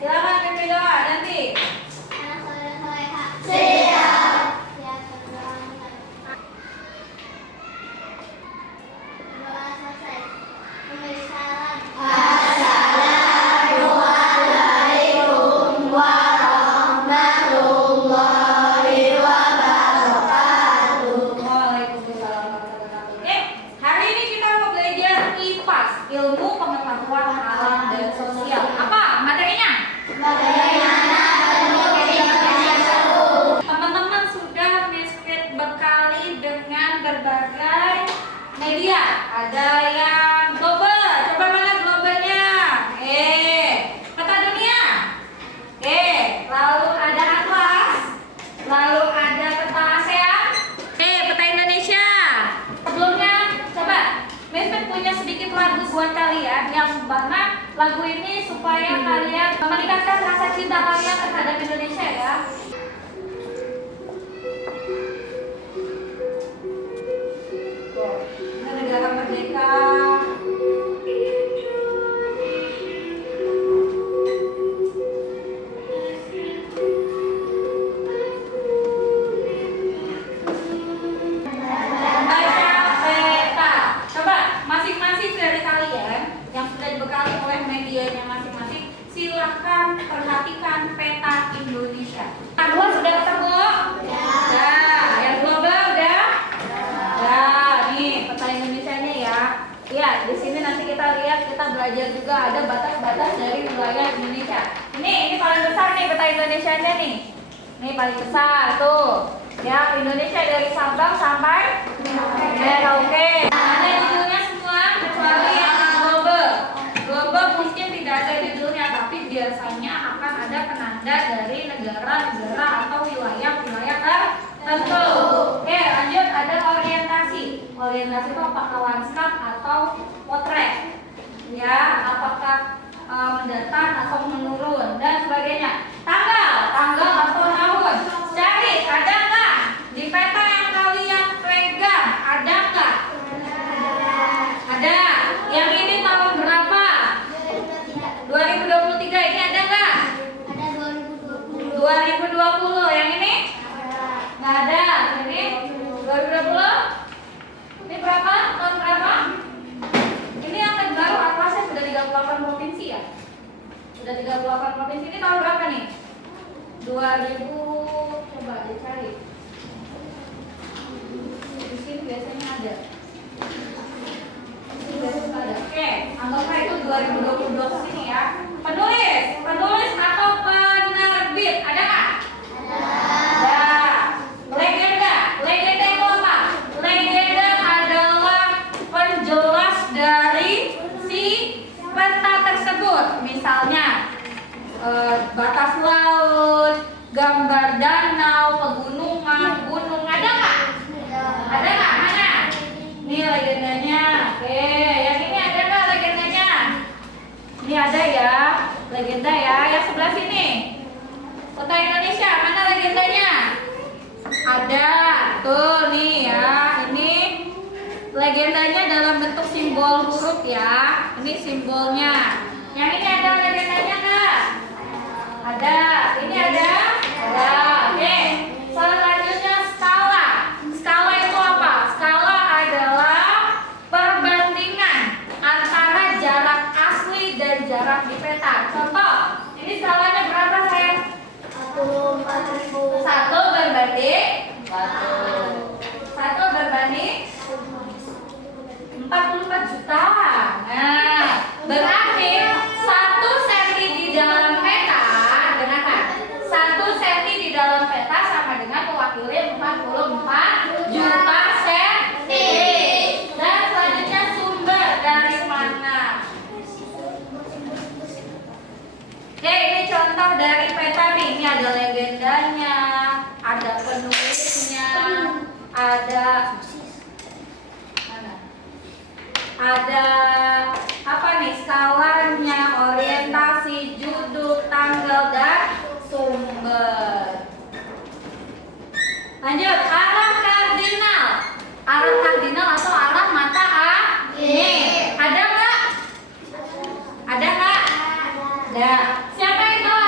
Silakan pimpin doa nanti. Ilmu pengetahuan alam dan sosial. Apa materinya? Teman-teman sudah misfit bekali dengan berbagai media. Ada yang global. Coba mana globalnya? Peta dunia. Lalu ada atlas. Lalu ada peta ASEAN. Peta Indonesia. Sebelumnya coba Misfit punya sedikit lagu buat kalian yang mana lagu ini supaya kalian meningkatkan rasa cinta kalian terhadap Indonesia ya. Ini negara merdeka. Silahkan perhatikan peta Indonesia. Kedua sudah ketemu? Ya. Yang global udah? Ya. Nih peta Indonesianya ya. Ya, di sini nanti kita lihat, kita belajar juga ada batas-batas dari wilayah Indonesia. Ini paling besar nih peta Indonesianya nih. Ini paling besar tuh. Ya, Indonesia dari Sabang sampai Merauke. Ada judulnya semua kecuali yang global. Global mungkin tidak ada judulnya, tapi biasanya akan ada penanda dari negara-negara atau wilayah-wilayah tertentu. Oke, lanjut ada orientasi. Orientasi itu apakah lanskap atau potret? Ya, apakah mendatar atau menurun dan sebagainya. Tanggal atau tahun. Cari, ada nggak di peta yang kalian pegang? Ada nggak? Ada. Yang ini tahun berapa? 2023. Ini ada nggak? Ada 2020. 2020. Yang ini? Nggak ada. Ini 2020. Ini berapa? Tahun berapa? Ini yang terbaru atlasnya sudah 38 provinsi ya? Sudah 38 provinsi. Ini tahun berapa nih? 2000. Coba dicari. Di sini biasanya ada. Oke, anggaplah itu 2022 ke sini ya. Penulis atau penerbit, ada nggak? Ada. Legenda itu apa? Legenda adalah penjelas dari si peta tersebut. Misalnya batas laut, gambar danau, pegunungan, gunung, ada nggak? Ada nggak? Mana? Ini legendanya. Oke, yang ini ada nggak legendanya? Ini ada ya, legenda ya. Yang sebelah sini, peta Indonesia, mana legendanya? Ada, tuh nih ya. Ini legendanya dalam bentuk simbol huruf ya. Ini simbolnya. Yang ini ada legendanya nggak? Ada. Ini ada? Ada. Oke. Selanjutnya skala. Skala itu apa? Skala adalah perbandingan antara jarak asli dan jarak di peta. Contoh, ini skalanya berapa sayang? 44.000. 1 berbanding 1 berbanding 44 juta. Nah, berarti 1 senti di dalam peta, dengarkan, 1 senti di dalam peta sama dengan mewakili 44 juta senti. Dan selanjutnya sumber dari mana? Oke, ini contoh dari peta nih. Ini ada legendanya, ada penulisnya, ada mana? Ada apa nih? Skalanya, orientasi, judul, tanggal, dan sumber. Lanjut, arah kardinal. Arah kardinal atau arah mata angin. Ada nggak? Ada nggak? Ada. Siapa yang tahu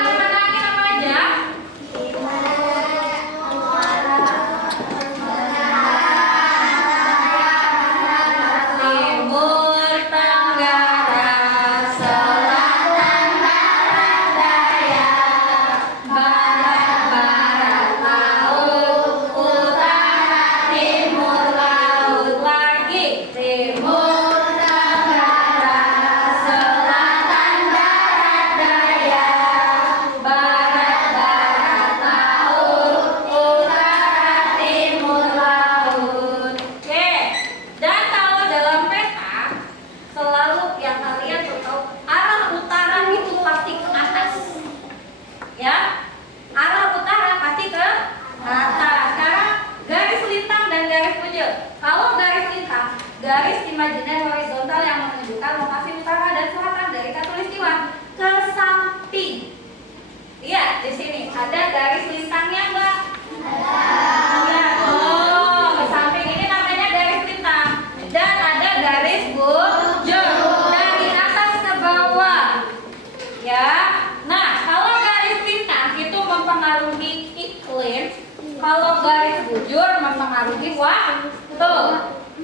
mempengaruhi waktu.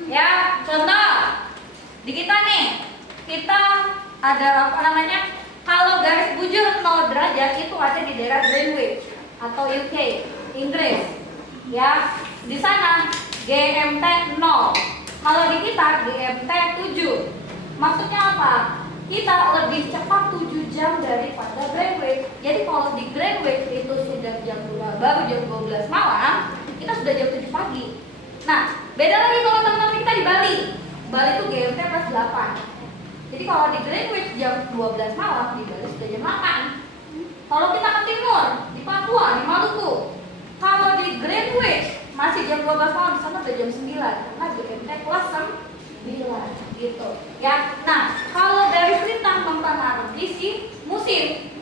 Ya, contoh di kita nih, kita ada apa namanya? Kalau garis bujur 0 derajat itu ada di daerah Greenwich atau UK, Inggris. Ya, di sana GMT 0. Kalau di kita GMT 7. Maksudnya apa? Kita lebih cepat 7 jam daripada Greenwich. Jadi kalau di Greenwich itu sudah jam 2, baru jam 12 malam, kita sudah jam 7 pagi. Nah, beda lagi kalau teman-teman kita di Bali. Bali itu GMT plus 8. Jadi kalau di Greenwich jam 12 malam, di Bali sudah jam 8. Kalau kita ke timur, di Papua, di Maluku, kalau di Greenwich masih jam 12 malam, di sana sudah jam 9 karena GMT plus 9 gitu. Ya. Nah, kalau garis lintang mempengaruhi si musim.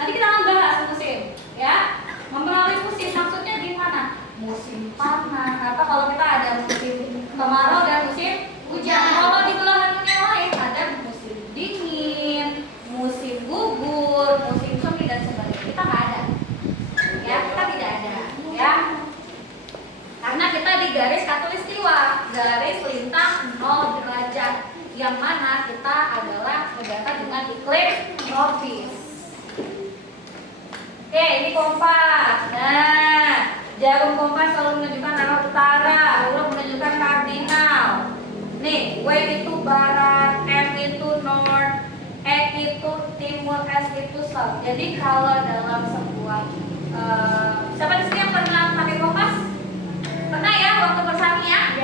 Nanti kita akan bahas musim, ya. Mempengaruhi musim maksudnya di mana? Musim panas. Atau kalau kita ada musim kemarau dan musim hujan. Kalau di belahan dunia lain ada musim dingin, musim gugur, musim semi dan sebagainya. Kita nggak ada. Ya, kita tidak ada. Ya. Karena kita di garis khatulistiwa, garis lintang 0 derajat, yang mana kita adalah negara dengan iklim tropis. Oke, ini kompas. Nah, jarum kompas selalu menunjukkan arah utara, huruf menunjukkan kardinal. Nih, W itu barat, M itu north, E itu timur, S itu south. Jadi kalau dalam sebuah siapa di sini yang pernah pakai kompas? Pernah ya waktu bersami ya?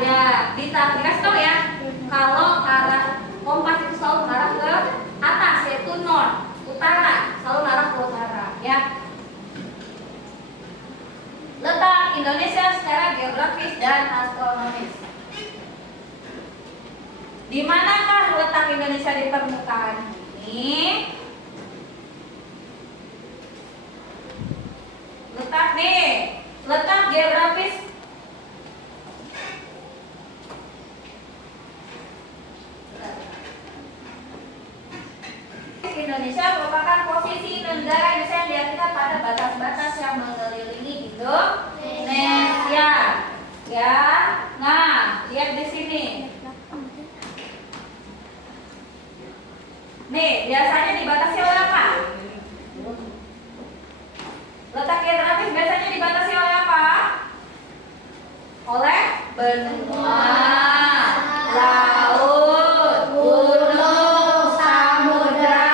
Ya, dikasih tahu ya. Kalau arah kompas itu selalu mengarah ke atas, yaitu north, utara, selalu mengarah ke utara, ya. Letak Indonesia secara geografis dan astronomis. Di manakah letak Indonesia di permukaan ini? Letak geografis Indonesia merupakan posisi negara Indonesia yang diartikan pada batas-batas yang mengelilingi Indonesia. Ya, nah lihat di sini. Nih, biasanya dibatasi oleh apa? Letak geografis biasanya dibatasi oleh apa? Oleh benua, laut, gunung, samudra,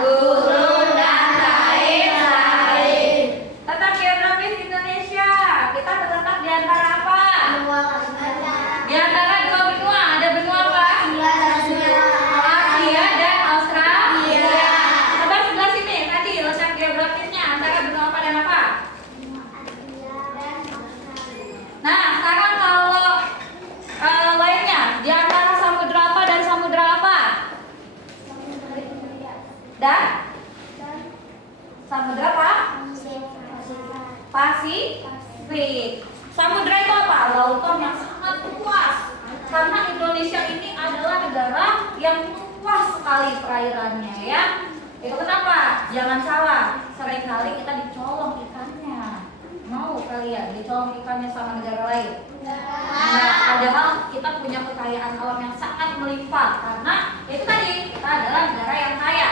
gurun, dan lain-lain. Letak geografis Indonesia, kita terletak di antara apa? Di antara dua benua. Ada benua apa? Asia dan Australia. Coba sebelah sini tadi letak geografisnya antara benua apa dan apa? Nah, sekarang kalau lainnya di antara samudra apa dan samudra apa? Dan samudra apa? Pasifik. Samudra itu apa? Lautan yang sangat luas. Karena Indonesia ini adalah negara yang luas sekali perairannya, ya. Itu kenapa? Jangan salah, seringkali kita dicolong ikannya. Mau kalian dicolong ikannya sama negara lain? Nah, padahal kita punya kekayaan alam yang sangat melimpah. Karena itu tadi, kita adalah negara yang kaya.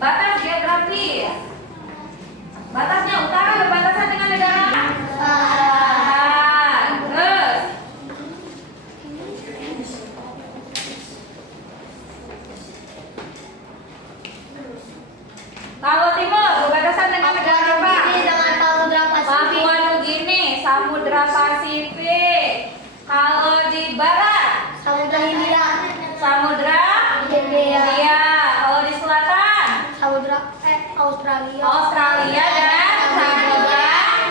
Batas geografis. Batasnya utara berbatasan dengan negara selatan. Terus kalau timur berbatasan dengan negara apa? Papua Nugini, Samudra Pasifik. Kalau di barat, Samudra Hindia. Samudra Hindia. India. Kalau di selatan, Australia. Australia dan Samudra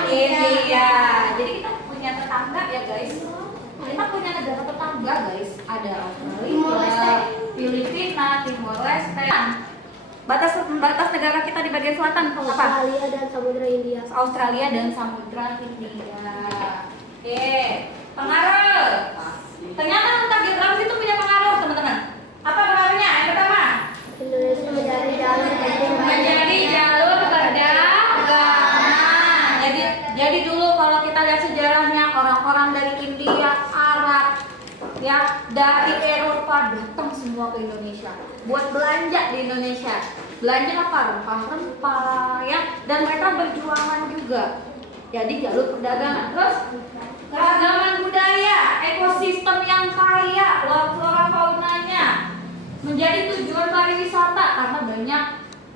India. Jadi kita punya tetangga ya guys. Kita punya negara tetangga guys. Ada Australia, Filipina, Timor Leste. Batas negara kita di bagian selatan apa? Australia dan Samudra Hindia. Australia dan Samudra Hindia. Oke, pengaruh. Ternyata letak geografis itu punya pengaruh, teman-teman. Apa pengaruhnya? Yang pertama, Indonesia menjadi jalur perdagangan. Jadi dulu kalau kita lihat sejarahnya orang-orang dari semua ke Indonesia. Buat belanja di Indonesia. Belanja apa? Rempah-rempah ya. Dan mereka berjualan juga. Jadi jalur perdagangan. Terus keragaman budaya, ekosistem yang kaya, flora faunanya menjadi tujuan pariwisata karena banyak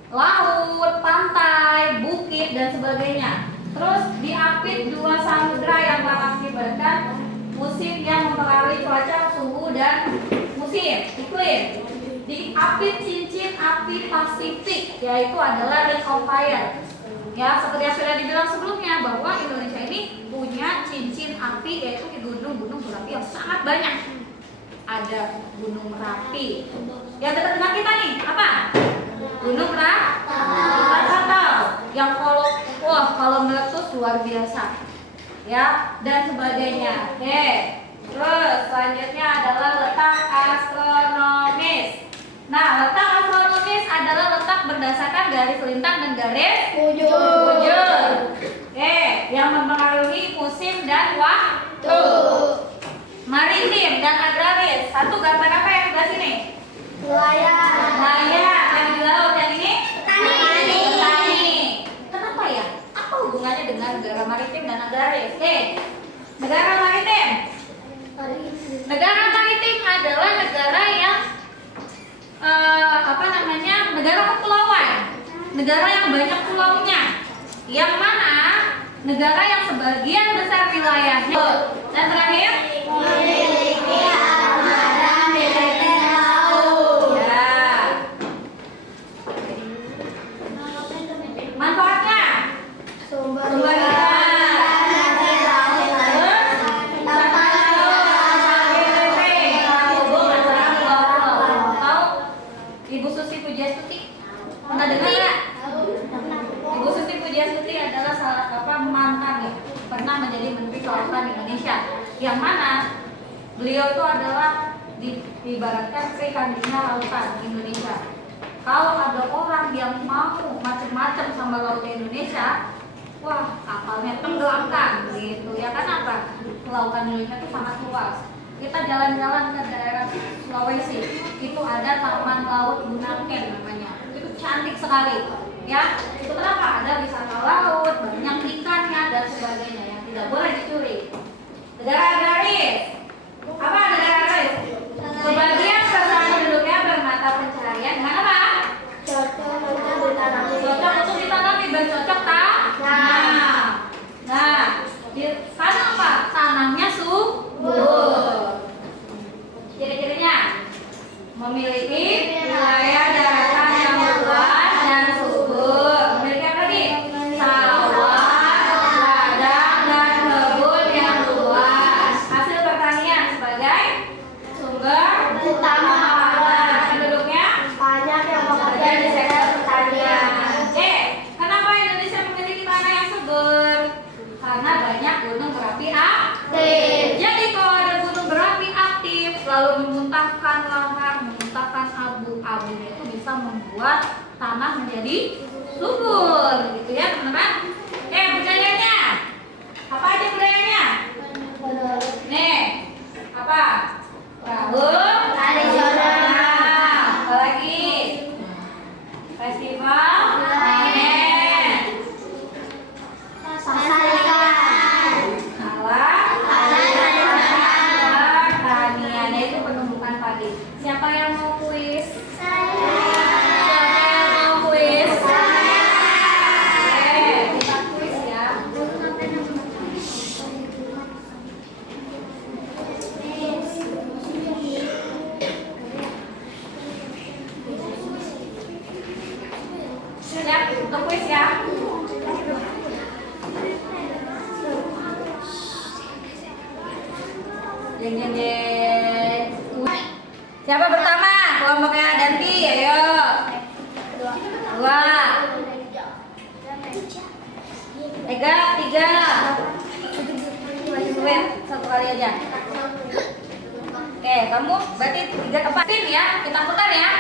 laut, pantai, bukit dan sebagainya. Terus diapit dua samudra yang mengakibatkan musim yang mempengaruhi cuaca, suhu dan musim iklim. Diapit cincin api Pasifik, yaitu adalah Ring of Fire. Ya, seperti yang sudah dibilang sebelumnya bahwa Indonesia ini punya cincin api yaitu di gunung-gunung berapi yang sangat banyak. Ada Gunung Merapi. Yang dekat dengan kita nih, apa? Gunung Krakatau. Yang kalau meletus luar biasa. Ya, dan sebagainya. Oke. Terus selanjutnya adalah letak astronomis. Nah, letak astronomis adalah letak berdasarkan garis lintang dan garis bujur. Oke, yang mempengaruhi musim dan waktu. Maritim dan agraris. Satu gambar apa yang sebelah sini? Nelayan. Yang di laut yang ini? Petani. Kenapa ya? Apa hubungannya dengan negara maritim dan agraris? Oke. Negara maritim. Negara maritim adalah negara yang negara kepulauan, negara yang banyak pulaunya, yang mana negara yang sebagian besar wilayahnya dan terakhir memiliki armada militer laut. Ya. Manfaatnya Sumber Ibu Susi Pujiastuti pernah dengar nggak? Ibu Susi Pujiastuti adalah mantan ya, pernah menjadi Menteri Kelautan Indonesia, yang mana beliau itu adalah diibaratkan Sri Kandinya Lautan Indonesia. Kalau ada orang yang mau macam-macam sama laut Indonesia, wah kapalnya tenggelamkan gitu ya. Kenapa? Kelautan Indonesia itu sangat luas. Kita jalan-jalan ke daerah Sulawesi, itu ada Taman Laut Bunaken namanya. Itu cantik sekali, ya. Itu kenapa? Ada wisata laut, banyak ikannya dan sebagainya yang tidak boleh dicuri. Negara agraris. Apa negara agraris? Sebagian besar penduduknya bermata pencaharian dengan apa? cocok Untuk ditanami, bercocok Nah, karena apa? Tanahnya subur. Ciri-cirinya memiliki wilayah daratan yang luas dan subur. Memiliki apa nih? Sawah, ladang, dan kebun yang luas. Hasil pertanian sebagai sumber utama makanan. Penduduknya banyak yang bekerja di sektor pertanian. Oke, kenapa Indonesia memiliki tanah yang subur? Karena banyak gunung berapi aktif. Jadi kalau ada gunung berapi aktif lalu memuntahkan lahar, memuntahkan abu-abunya itu bisa membuat tanah menjadi subur, gitu ya teman-teman. Budayanya apa aja budayanya? Nih, apa? Perahu tradisional. Apa lagi? Festival panen. Pertaniannya itu penumbukan padi. Siapa yang mau kuis? Siapa yang mau kuis? Kita kuis ya. Siap untuk kuis ya. Jeng. Siapa pertama? Kelompoknya Danti, ayo. Dua. Tiga. Wait, satu kali aja. Oke, kamu berarti 3 tim ya. Kita putar ya.